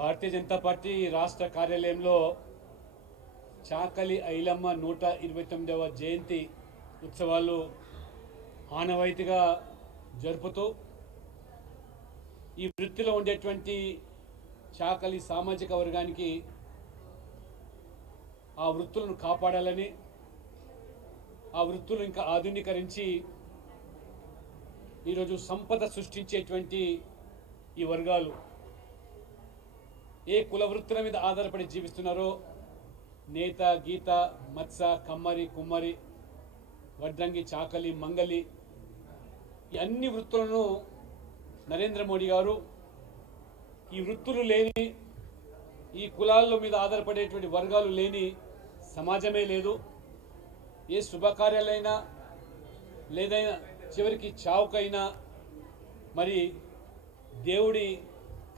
Bharatiya Janata party రాష్ట్ర కార్యాలయంలో చాకలి ఐలమ్మ 129వ జయంతి ఉత్సవాలు ఆనవాయితీగా జరుపుతూ ఈ వృత్తిలో ఉండేటువంటి చాకలి సామాజిక వర్గానికి ఆ వృత్తులను కాపాడాలని, ఆ వృత్తులు ఇంకా ఆధునీకరించి ఈరోజు సంపద సృష్టించేటువంటి ఈ వర్గాలు ఏ కుల వృత్తుల మీద ఆధారపడి జీవిస్తున్నారో, నేత, గీత, మత్స, కమ్మరి, కుమ్మరి, వడ్రంగి, చాకలి, మంగలి, ఈ అన్ని వృత్తులను నరేంద్ర మోడీ గారు ఈ వృత్తులు లేని, ఈ కులాల మీద ఆధారపడేటువంటి వర్గాలు లేని సమాజమే లేదు. ఏ శుభకార్యాలైనా లేదైనా చివరికి చావుకైనా మరి దేవుడి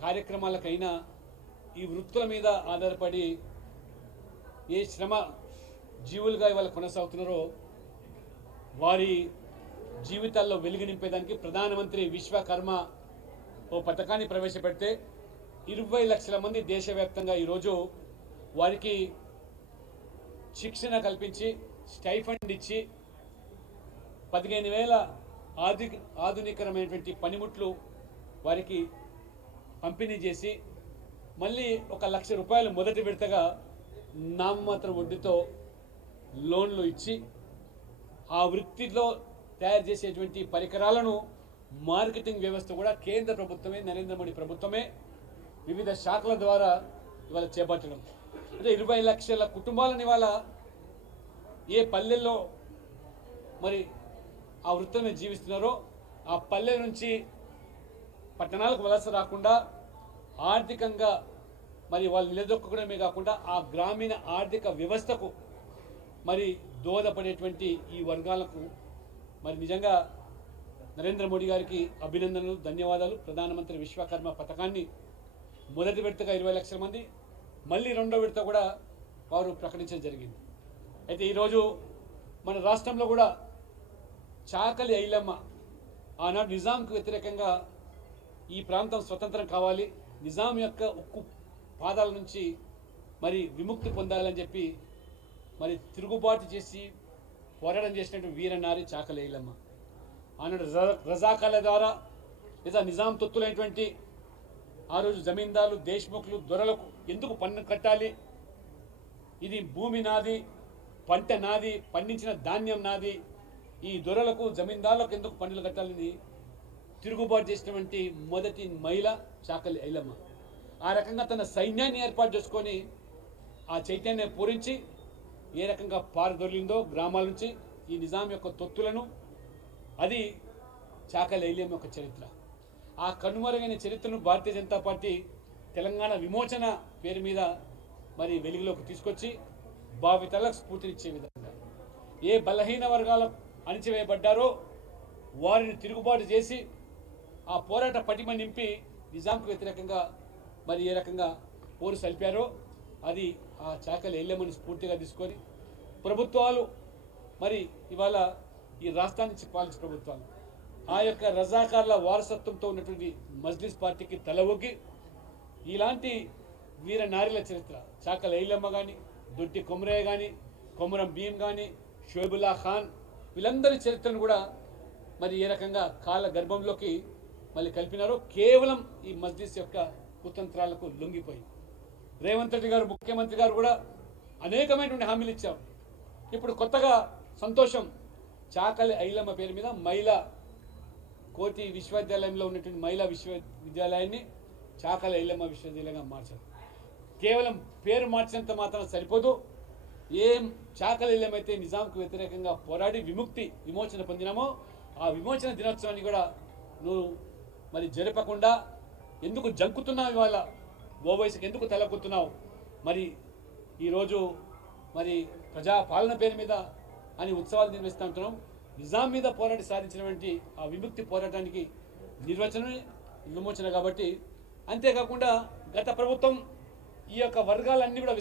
కార్యక్రమాలకైనా ఈ వృత్తుల మీద ఆధారపడి ఏ శ్రమ జీవులుగా ఇవాళ కొనసాగుతున్నారో వారి జీవితాల్లో వెలుగు నింపేదానికి ప్రధానమంత్రి విశ్వకర్మ ఓ పథకాన్ని ప్రవేశపెడితే 20 లక్షల మంది దేశవ్యాప్తంగా ఈరోజు వారికి శిక్షణ కల్పించి స్టైఫండ్ ఇచ్చి 15,000 ఆధునికరమైనటువంటి పనిముట్లు వారికి పంపిణీ చేసి మళ్ళీ 1,00,000 రూపాయలు మొదటి విడతగా నామమాత్రం వడ్డీతో లోన్లు ఇచ్చి ఆ వృత్తిలో తయారు చేసేటువంటి పరికరాలను మార్కెటింగ్ వ్యవస్థ కూడా కేంద్ర ప్రభుత్వమే, నరేంద్ర మోడీ ప్రభుత్వమే వివిధ శాఖల ద్వారా ఇవాళ చేపట్టడం. అంటే 20 లక్షల కుటుంబాలను ఇవాళ ఏ పల్లెల్లో మరి ఆ వృత్తిని జీవిస్తున్నారో ఆ పల్లె నుంచి పట్టణాలకు వలస రాకుండా ఆర్థికంగా మరి వాళ్ళు నిలదొక్కడమే కాకుండా ఆ గ్రామీణ ఆర్థిక వ్యవస్థకు మరి దోహదపడేటువంటి ఈ వర్గాలకు మరి నిజంగా నరేంద్ర మోడీ గారికి అభినందనలు, ధన్యవాదాలు. ప్రధానమంత్రి విశ్వకర్మ పథకాన్ని మొదటి విడతగా 20 లక్షల మంది, మళ్ళీ రెండో విడత కూడా వారు ప్రకటించడం జరిగింది. అయితే ఈరోజు మన రాష్ట్రంలో కూడా చాకలి ఐలమ్మ ఆనాడు నిజాంకు వ్యతిరేకంగా ఈ ప్రాంతం స్వతంత్రం కావాలి, నిజాం యొక్క ఉక్కు పాదాల నుంచి మరి విముక్తి పొందాలని చెప్పి మరి తిరుగుబాటు చేసి పోరాటం చేసినటువంటి వీరనారి చాకలి ఐలమ్మ. ఆనాడు రజాకాల ద్వారా లేదా నిజాం తొత్తులైనటువంటి ఆ రోజు జమీందారులు, దేశ్ముఖులు, దొరలకు ఎందుకు పన్ను కట్టాలి, ఇది భూమి నాది, పంట నాది, పండించిన ధాన్యం నాది, ఈ దొరలకు జమీందారులకు ఎందుకు పన్నులు కట్టాలని తిరుగుబాటు చేసినటువంటి మొదటి మహిళ చాకలి ఐలమ్మ. ఆ రకంగా తన సైన్యాన్ని ఏర్పాటు చేసుకొని ఆ చైతన్యం పూరించి ఏ రకంగా పారదొలిందో గ్రామాల నుంచి ఈ నిజాం యొక్క తొత్తులను, అది చాకలి ఐలమ్మ యొక్క చరిత్ర. ఆ కనుమరుగైన చరిత్రను భారతీయ జనతా పార్టీ తెలంగాణ విమోచన పేరు మీద మరి వెలుగులోకి తీసుకొచ్చి భావితలకు స్ఫూర్తినిచ్చే విధంగా ఏ బలహీన వర్గాలు అణిచివేయబడ్డారో వారిని తిరుగుబాటు చేసి ఆ పోరాట పటిమ నింపి నిజాంకు వ్యతిరేకంగా మరి ఏ రకంగా పోరు సల్పారో అది ఆ చాకలి ఐలమ్మని స్ఫూర్తిగా తీసుకొని ప్రభుత్వాలు మరి ఇవాళ ఈ రాష్ట్రాన్ని పాలించే ప్రభుత్వాలు ఆ యొక్క రజాకార్ల వారసత్వంతో ఉన్నటువంటి మజ్లిస్ పార్టీకి తల ఒగ్గి ఇలాంటి వీర నారీల చరిత్ర చాకలి ఐలమ్మ కానీ, దొడ్డి కొమరయ్య కానీ, కొమరం భీం కానీ, షోయబుల్లా ఖాన్, వీళ్ళందరి చరిత్రను కూడా మరి ఏ రకంగా కాళ్ళ గర్భంలోకి మళ్ళీ కలిపినారో కేవలం ఈ మజ్లిస్ యొక్క కుతంత్రాలకు లొంగిపోయి రేవంత్ రెడ్డి గారు ముఖ్యమంత్రి గారు కూడా అనేకమైనటువంటి హామీలు ఇచ్చారు. ఇప్పుడు కొత్తగా సంతోషం, చాకలి ఐలమ్మ పేరు మీద మహిళా కోటి విశ్వవిద్యాలయంలో ఉన్నటువంటి మహిళా విశ్వవిద్యాలయాన్ని చాకలి ఐలమ్మ విశ్వవిద్యాలయంగా మార్చారు. కేవలం పేరు మార్చినంత మాత్రం సరిపోదు. ఏం చాకలి ఐలమ్మ అయితే నిజాంకు వ్యతిరేకంగా పోరాడి విమోచన పొందినామో ఆ విమోచన దినోత్సవాన్ని కూడా నువ్వు మరి జరపకుండా ఎందుకు జంకుతున్నావు, ఇవాళ ఓవైసీకి ఎందుకు తలకొత్తున్నావు, మరి ఈరోజు మరి ప్రజాపాలన పేరు మీద అని ఉత్సవాలు నిర్వహిస్తూ ఉంటున్నాం. నిజాం మీద పోరాటి సాధించినటువంటి ఆ విముక్తి పోరాటానికి నిర్వచనమే విమోచన. కాబట్టి అంతేకాకుండా గత ప్రభుత్వం ఈ యొక్క వర్గాలన్నీ కూడా